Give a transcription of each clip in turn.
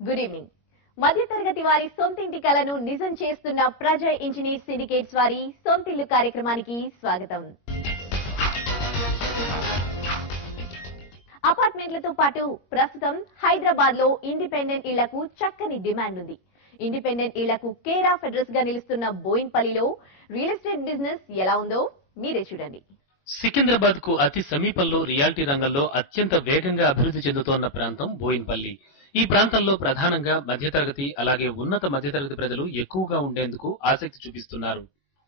Good evening. మధ్యతరగతి వారి సొంతింటి కలను నిజం చేస్తున్న ప్రజా ఇంజనీర్ సిండికేట్స్ వారి సొంతిల్లు కార్యక్రమానికి స్వాగతం. అపార్ట్మెంట్లతో పాటు ప్రస్తుతం హైదరాబాద్ లో ఇండిపెండెంట్ ఇళ్లకు చక్కని డిమాండ్ ఉంది. ఇండిపెండెంట్ ఇళ్లకు కేర్ ఆఫ్ అడ్రస్ గా నిలుస్తున్న బోయిన్పల్లిలో రియల్ ఎస్టేట్ బిజినెస్ ఎలా ఉందో మీరే చూడండి. సికింద్రాబాద్ కు అతి సమీపంలో రియాలిటీ రంగంలో అత్యంత వేగంగా అభివృద్ధి చెందుతోన్న ప్రాంతం బోయిన్పల్లి. ఈ ప్రాంతంలో ప్రధానంగా మధ్యతరగతి అలాగే ఉన్నత మధ్యతరగతి ప్రజలు ఎక్కువగా ఉండేందుకు ఆసక్తి చూపిస్తున్నారు.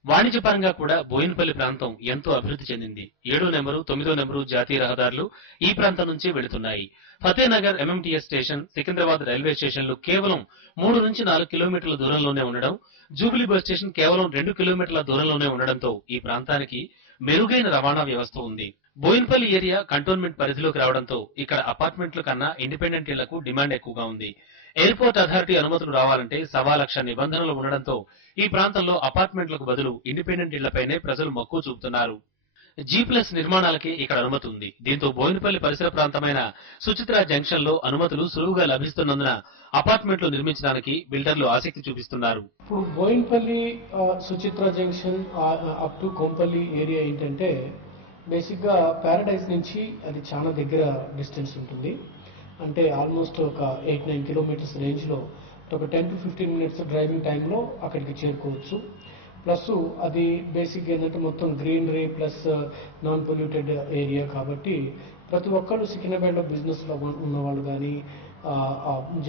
వాణిజ్యపరంగా కూడా బోయిన్పల్లి ప్రాంతం ఎంతో అభివృద్ధి చెందింది. 7వ నెంబరు 9వ నెంబరు జాతీయ రహదారులు ఈ ప్రాంతం నుంచి వెళుతున్నాయి. Fatehnagar MMTS station, Secunderabad railway స్టేషన్లు కేవలం 3 నుంచి 4 కిలోమీటర్ల దూరంలోనే ఉండడం, జూబిలీ బస్ స్టేషన్ కేవలం 2 కిలోమీటర్ల దూరంలోనే ఉండడంతో ఈ ప్రాంతానికి మెరుగైన రవాణా వ్యవస్థ ఉంది. బోయిన్పల్లి ఏరియా కంటోన్మెంట్ పరిధిలోకి రావడంతో ఇక్కడ అపార్ట్మెంట్ల కన్నా ఇండిపెండెంట్ ఇళ్లకు డిమాండ్ ఎక్కువగా ఉంది. ఎయిర్పోర్ట్ అథారిటీ అనుమతులు రావాలంటే 1,00,000 నిబంధనలు ఉండడంతో ఈ ప్రాంతంలో అపార్ట్మెంట్లకు బదులు ఇండిపెండెంట్ ఇళ్లపైనే ప్రజలు మక్కువ చూపుతున్నారు. G+ నిర్మాణాలకి ఇక్కడ అనుమతి ఉంది. దీంతో బోయినపల్లి పరిసర ప్రాంతమైన సుచిత్ర జంక్షన్ లో అనుమతులు సులువుగా లభిస్తున్నందున అపార్ట్మెంట్లు నిర్మించడానికి బిల్డర్లు ఆసక్తి చూపిస్తున్నారు. ఇప్పుడు Boinpally Suchitra junction up to Kompally area ఏంటంటే బేసిక్ గా పారడైజ్ నుంచి అది చాలా దగ్గర డిస్టెన్స్ ఉంటుంది. అంటే ఆల్మోస్ట్ ఒక 8-9 కిలోమీటర్స్ రేంజ్ లో ఒక 10 to 15 మినిట్స్ డ్రైవింగ్ టైంలో అక్కడికి చేరుకోవచ్చు. ప్లస్ అది బేసిక్ ఏంటంటే మొత్తం greenery plus non polluted area కాబట్టి ప్రతి ఒక్కళ్ళు సికింద్రాబాద్ లో బిజినెస్ లో ఉన్న వాళ్ళు కానీ,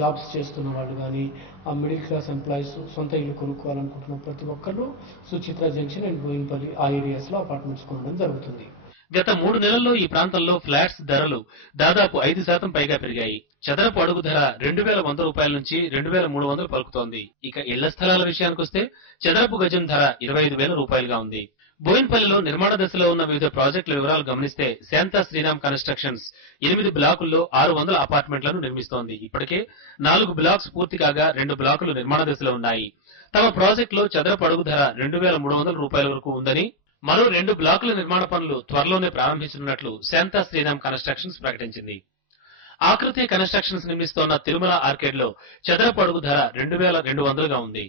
జాబ్స్ చేస్తున్న వాళ్ళు కానీ, ఆ మిడిల్ క్లాస్ ఎంప్లాయీస్ సొంత ఇల్లు కొనుక్కోవాలనుకుంటున్న ప్రతి ఒక్కళ్ళు సుచిత్ర జంక్షన్ అండ్ బోయిన్పల్లి ఆ ఏరియాస్ లో అపార్ట్మెంట్స్ కొనడం జరుగుతుంది. గత 3 నెలల్లో ఈ ప్రాంతంలో ఫ్లాట్స్ ధరలు దాదాపు 5% పైగా పెరిగాయి. చదరపు అడుగు ధర 2,100 రూపాయల నుంచి 2,300 పలుకుతోంది. ఇక ఇళ్ల స్థలాల విషయానికొస్తే చదరపు గజం ధర 25,000 రూపాయలుగా ఉంది. బోయిన్పల్లిలో నిర్మాణ దశలో ఉన్న వివిధ ప్రాజెక్టుల వివరాలు గమనిస్తే శాంతా శ్రీరామ్ కన్స్ట్రక్షన్స్ 8 బ్లాకుల్లో 600 అపార్ట్మెంట్లను నిర్మిస్తోంది. ఇప్పటికే 4 బ్లాక్స్ పూర్తి కాగా 2 బ్లాకులు నిర్మాణ దశలో ఉన్నాయి. తమ ప్రాజెక్టులో చదరపు అడుగు ధర 2,300 రూపాయల వరకు ఉందని, మరో 2 బ్లాకుల నిర్మాణ పనులు త్వరలోనే ప్రారంభించనున్నట్లు శాంతా శ్రీరామ్ కన్స్ట్రక్షన్స్ ప్రకటించింది. ఆకృతి కన్స్ట్రక్షన్స్ నిర్మిస్తోన్న తిరుమల ఆర్కేడ్ లో చదరపు అడుగు ధర 2,200గా ఉంది.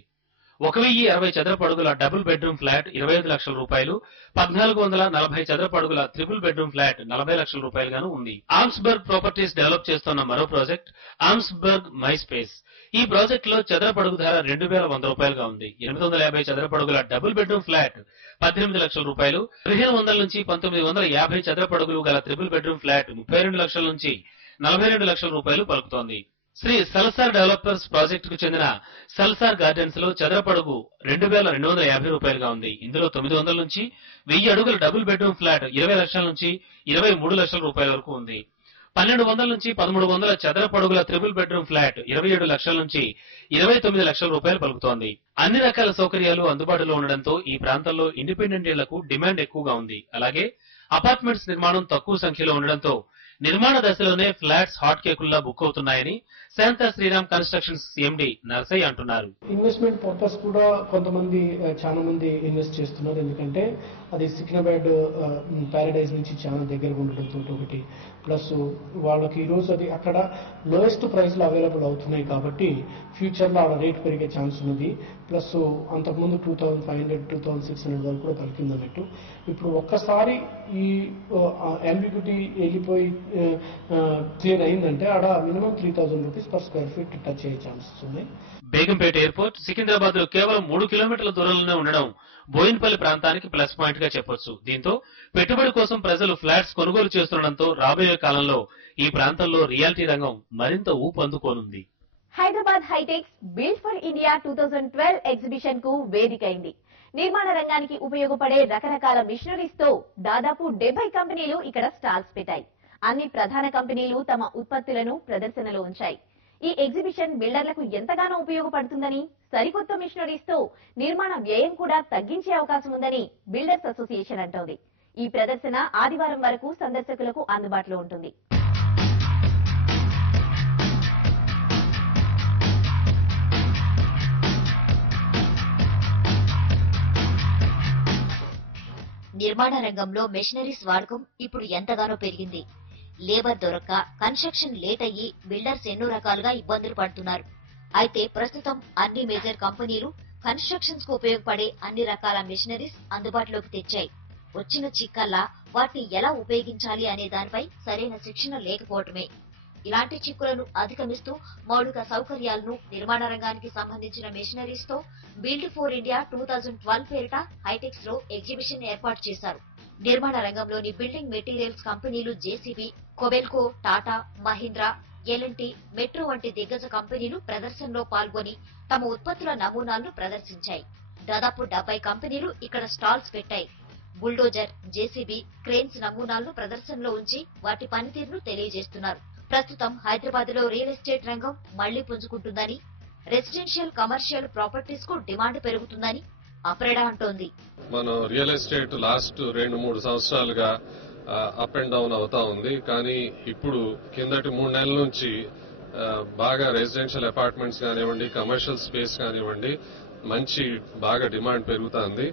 1,060 చదరపు అడుగుల డబుల్ బెడ్రూమ్ ఫ్లాట్ 25 లక్షల రూపాయలు, 1,440 చదరపు అడుగుల ట్రిపుల్ బెడ్రూమ్ ఫ్లాట్ 40 లక్షల రూపాయలుగాను ఉంది. ఆమ్స్బర్గ్ ప్రాపర్టీస్ డెవలప్ చేస్తున్న మరో ప్రాజెక్ట్ ఆమ్స్బర్గ్ మై స్పేస్. ఈ ప్రాజెక్ట్ లో చదరపు అడుగు ధర 2,100 రూపాయలుగా ఉంది. 850 చదరపు అడుగుల డబుల్ బెడ్రూమ్ ఫ్లాట్ 18 లక్షల రూపాయలు, 1,500 నుంచి 1,950 చదరపు అడుగులు గల ట్రిపుల్ బెడ్రూమ్ ఫ్లాట్ 32 లక్షల నుంచి 42 లక్షల రూపాయలు పలుకుతోంది. శ్రీ సల్సార్ డెవలపర్స్ ప్రాజెక్టు కు చెందిన సల్సార్ గార్డెన్స్ లో చదరపు అడుగు 2,250 రూపాయలుగా ఉంది. ఇందులో 900 నుంచి 1000 అడుగుల డబుల్ బెడ్రూమ్ ఫ్లాట్ 20 లక్షల నుంచి 23 లక్షల రూపాయల వరకు ఉంది. 1,200 నుంచి 1,300 చదరపు అడుగుల ట్రిపుల్ బెడ్రూమ్ ఫ్లాట్ 27 లక్షల నుంచి 29 లక్షల రూపాయలు పలుకుతోంది. అన్ని రకాల సౌకర్యాలు అందుబాటులో ఉండడంతో ఈ ప్రాంతంలో ఇండిపెండెంట్ ఇళ్లకు డిమాండ్ ఎక్కువగా ఉంది. అలాగే అపార్ట్మెంట్స్ నిర్మాణం తక్కువ సంఖ్యలో ఉండడంతో నిర్మాణ దశలోనే ఫ్లాట్స్ హాట్ కేకుల్లా బుక్ అవుతున్నాయని శాంతా శ్రీరామ్ కన్స్ట్రక్షన్స్ ఎండి నర్సయ్య అంటున్నారు. ఇన్వెస్ట్మెంట్ పర్పస్ కూడా కొంతమంది చాలా మంది ఇన్వెస్ట్ చేస్తున్నారు. ఎందుకంటే అది సికింద్రాబాద్ పారడైజ్ నుంచి చాలా దగ్గరగా ఉండడంతో ఒకటి, ప్లస్ వాళ్ళకి ఈ రోజు అది అక్కడ లోయెస్ట్ ప్రైస్ లో అవైలబుల్ అవుతున్నాయి కాబట్టి ఫ్యూచర్ లో ఆడ రేట్ పెరిగే ఛాన్స్ ఉన్నది. ప్లస్ అంతకుముందు 2,500 2,600 వరకు కూడా పలికిందన్నట్టు. ఇప్పుడు ఒక్కసారి ఈ అంబిగ్యూటీ వెళ్ళిపోయి క్లియర్ అయిందంటే ఆడ minimum 3,000 rupees per square feet touch అయ్యే ఛాన్సెస్ ఉన్నాయి. బేగంపేట ఎయిర్పోర్ట్ సికింద్రాబాద్ లో కేవలం 3 కిలోమీటర్ల దూరంలోనే ఉండడం బోయిన్పల్లి ప్రాంతానికి ప్లస్ పాయింట్ గా చెప్పొచ్చు. దీంతో పెట్టుబడి కోసం ప్రజలు ఫ్లాట్స్ కొనుగోలు చేస్తుండటంతో రాబోయే కాలంలో ఈ ప్రాంతంలో రియాలిటీ రంగం మరింత ఊపందుకోనుంది. Hyderabad Hitex build for India 2012 exhibition కు వేదికైంది. నిర్మాణ రంగానికి ఉపయోగపడే రకరకాల మిషనరీస్ తో దాదాపు 70 కంపెనీలు ఇక్కడ స్టాల్స్ పెట్టాయి. అన్ని ప్రధాన కంపెనీలు తమ ఉత్పత్తులను ప్రదర్శనలో ఉంచాయి. ఈ ఎగ్జిబిషన్ బిల్డర్లకు ఎంతగానో ఉపయోగపడుతుందని, సరికొత్త మిషనరీస్ తో నిర్మాణ వ్యయం కూడా తగ్గించే అవకాశం ఉందని బిల్డర్స్ అసోసియేషన్ అంటోంది. ఈ ప్రదర్శన ఆదివారం వరకు సందర్శకులకు అందుబాటులో ఉంటుంది. నిర్మాణ రంగంలో మెషినరీస్ వాడకం ఇప్పుడు ఎంతగానో పెరిగింది. లేబర్ దొరక్క కన్స్ట్రక్షన్ లేట్ అయ్యి బిల్డర్స్ ఎన్నో రకాలుగా ఇబ్బందులు పడుతున్నారు. అయితే ప్రస్తుతం అన్ని మేజర్ కంపెనీలు కన్స్ట్రక్షన్స్ కు ఉపయోగపడే అన్ని రకాల మిషనరీస్ అందుబాటులోకి తెచ్చాయి. వచ్చిన చిక్కల్లా వాటిని ఎలా ఉపయోగించాలి అనే దానిపై సరైన శిక్షణ లేకపోవటమే. ఇలాంటి చిక్కులను అధిగమిస్తూ మౌలిక సౌకర్యాలను నిర్మాణ రంగానికి సంబంధించిన మిషనరీస్ తో బిల్డ్ ఫర్ ఇండియా 2012 పేరిట హైటెక్స్ లో ఎగ్జిబిషన్ ఏర్పాటు చేశారు. నిర్మాణ రంగంలోని బిల్డింగ్ మెటీరియల్స్ కంపెనీలు JCB, Kobelco, Tata, Mahindra, LNT, Metro వంటి దిగ్గజ కంపెనీలు ప్రదర్శనలో పాల్గొని తమ ఉత్పత్తుల నమూనాలను ప్రదర్శించాయి. దాదాపు 70 కంపెనీలు ఇక్కడ స్టాల్స్ పెట్టాయి. బుల్డోజర్, జేసీబీ, క్రేన్స్ నమూనాలను ప్రదర్శనలో ఉంచి వాటి పనితీరును తెలియజేస్తున్నారు. ప్రస్తుతం హైదరాబాద్ లో రియల్ ఎస్టేట్ రంగం మళ్లీ పుంజుకుంటుందని, రెసిడెన్షియల్, కమర్షియల్ ప్రాపర్టీస్ కు డిమాండ్ పెరుగుతుందని అప్రెడా అంటోంది. మనం రియల్ ఎస్టేట్ లాస్ట్ 2-3 సంవత్సరాలుగా అప్ అండ్ డౌన్ అవుతా ఉంది. కానీ ఇప్పుడు కిందటి 3 నెలల నుంచి బాగా రెసిడెన్షియల్ అపార్ట్మెంట్స్ కానివ్వండి, కమర్షియల్ స్పేస్ కానివ్వండి, మంచి బాగా డిమాండ్ పెరుగుతోంది.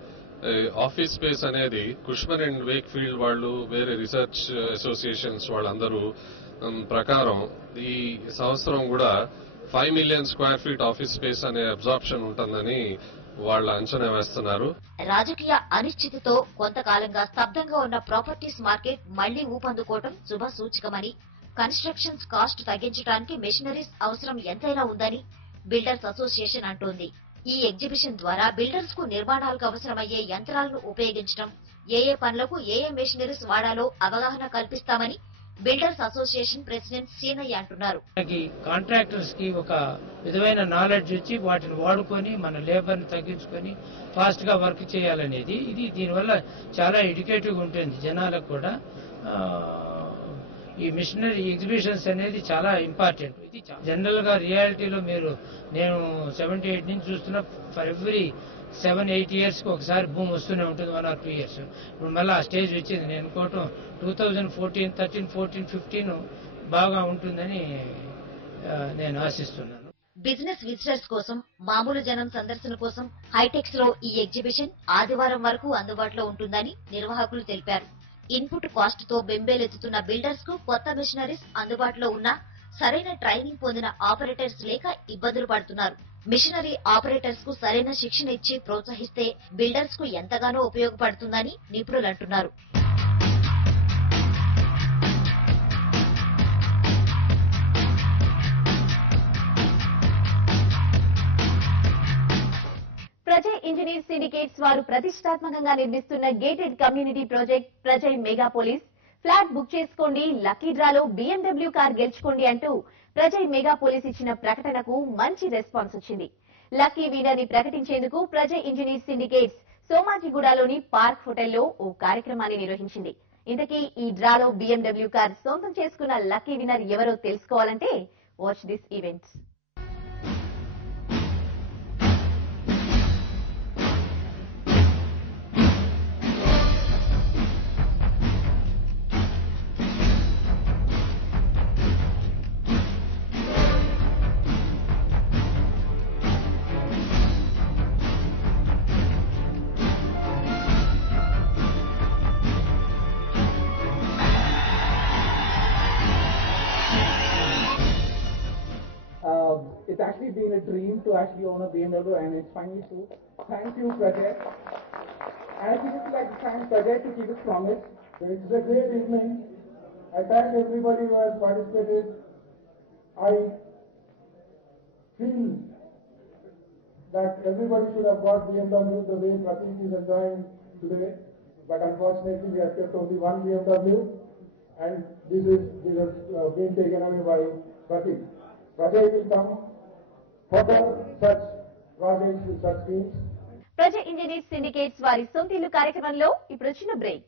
ఆఫీస్ స్పేస్ అనేది కుష్మన్ అండ్ వేక్ ఫీల్డ్ వాళ్ళు, వేరే రీసెర్చ్ అసోసియేషన్స్ వాళ్ళందరూ ప్రకారం ఈ సంవత్సరం కూడా 5 million square feet office space అనే అబ్జార్ప్షన్ ఉంటుందని వాళ్ళ అంచనా వేస్తున్నారు. రాజకీయ అనిశ్చితితో కొంతకాలంగా స్తబ్దంగా ఉన్న ప్రాపర్టీస్ మార్కెట్ మళ్లీ ఊపందుకోవడం శుభ సూచకమని, కన్స్ట్రక్షన్స్ కాస్ట్ తగ్గించడానికి మెషినరీస్ అవసరం ఎంతైనా ఉందని బిల్డర్స్ అసోసియేషన్ అంటోంది. ఈ ఎగ్జిబిషన్ ద్వారా బిల్డర్స్ కు నిర్మాణాలకు అవసరమయ్యే యంత్రాలను ఉపయోగించడం, ఏ పనులకు ఏ మెషినరీస్ వాడాలో అవగాహన కల్పిస్తామని బిల్డర్స్ అసోసియేషన్ ప్రెసిడెంట్ సీనయ్య అంటున్నారు. కాంట్రాక్టర్స్ కి ఒక విధమైన నాలెడ్జ్ ఇచ్చి వాటిని వాడుకొని మన లేబర్ ని తగ్గించుకొని ఫాస్ట్ గా వర్క్ చేయాలనేది ఇది. దీనివల్ల చాలా ఎడ్యుకేటివ్ ఉంటుంది జనాలకు కూడా. ఈ మిషనరీ ఎగ్జిబిషన్స్ అనేది చాలా ఇంపార్టెంట్. ఇది జనరల్ గా రియాలిటీలో నేను 78 నుంచి చూస్తున్నా, ఫర్ ఎవ్రీ 7-8 ఇయర్స్ కి ఒకసారి భూమి వస్తూనే ఉంటుంది, 1 or 2 ఇయర్స్. ఇప్పుడు మళ్ళీ ఆ స్టేజ్ వచ్చింది. నేను అనుకోవటం 2014, 13, 14, 15 బాగా ఉంటుందని నేను ఆశిస్తున్నాను. బిజినెస్ విజిటర్స్ కోసం, మామూలు జనం సందర్శన కోసం హైటెక్స్ లో ఈ ఎగ్జిబిషన్ ఆదివారం వరకు అందుబాటులో ఉంటుందని నిర్వాహకులు తెలిపారు. ఇన్పుట్ కాస్ట్ తో బెంబేలెత్తుతున్న బిల్డర్స్ కు కొత్త మిషనరీస్ అందుబాటులో ఉన్నా సరైన ట్రైనింగ్ పొందిన ఆపరేటర్స్ లేక ఇబ్బందులు పడుతున్నారు. మిషనరీ ఆపరేటర్స్ కు సరైన శిక్షణ ఇచ్చి ప్రోత్సహిస్తే బిల్డర్స్ కు ఎంతగానో ఉపయోగపడుతుందని నిపుణులు అంటున్నారు. ప్రజయ్ ఇంజనీర్ సిండికేట్స్ వారు ప్రతిష్టాత్మకంగా నిర్మిస్తున్న gated community project Prajay Megapolis flat book చేసుకోండి, లక్కీ డ్రాలో BMW కార్ గెలుచుకోండి అంటూ ప్రజయ్ మెగాపోలిస్ ఇచ్చిన ప్రకటనకు మంచి రెస్పాన్స్ వచ్చింది. లక్కీ విన్నర్ ని ప్రకటించేందుకు ప్రజయ్ ఇంజనీర్ సిండికేట్స్ సోమాజిగూడలోని పార్క్ హోటల్లో ఓ కార్యక్రమాన్ని నిర్వహించింది. ఇంతకీ ఈ డ్రాలో BMW కార్ సొంతం చేసుకున్న లక్కీ విన్నర్ ఎవరో తెలుసుకోవాలంటే watch this events. It's actually been a dream to actually own a BMW, and it's finally true. Thank you, Prajay. And I think it's like thank Prajay to keep his promise. It's a great evening. I thank everybody who has participated. I feel that everybody should have got BMW the way Pratik is enjoying today, but unfortunately we have kept only one BMW, and this is being taken away by Pratik. Prajay will come further such projects with such schemes. Prajay engineer syndicates వారి సొంత ఇల్లు కార్యక్రమంలో ఇప్పుడు చిన్న break.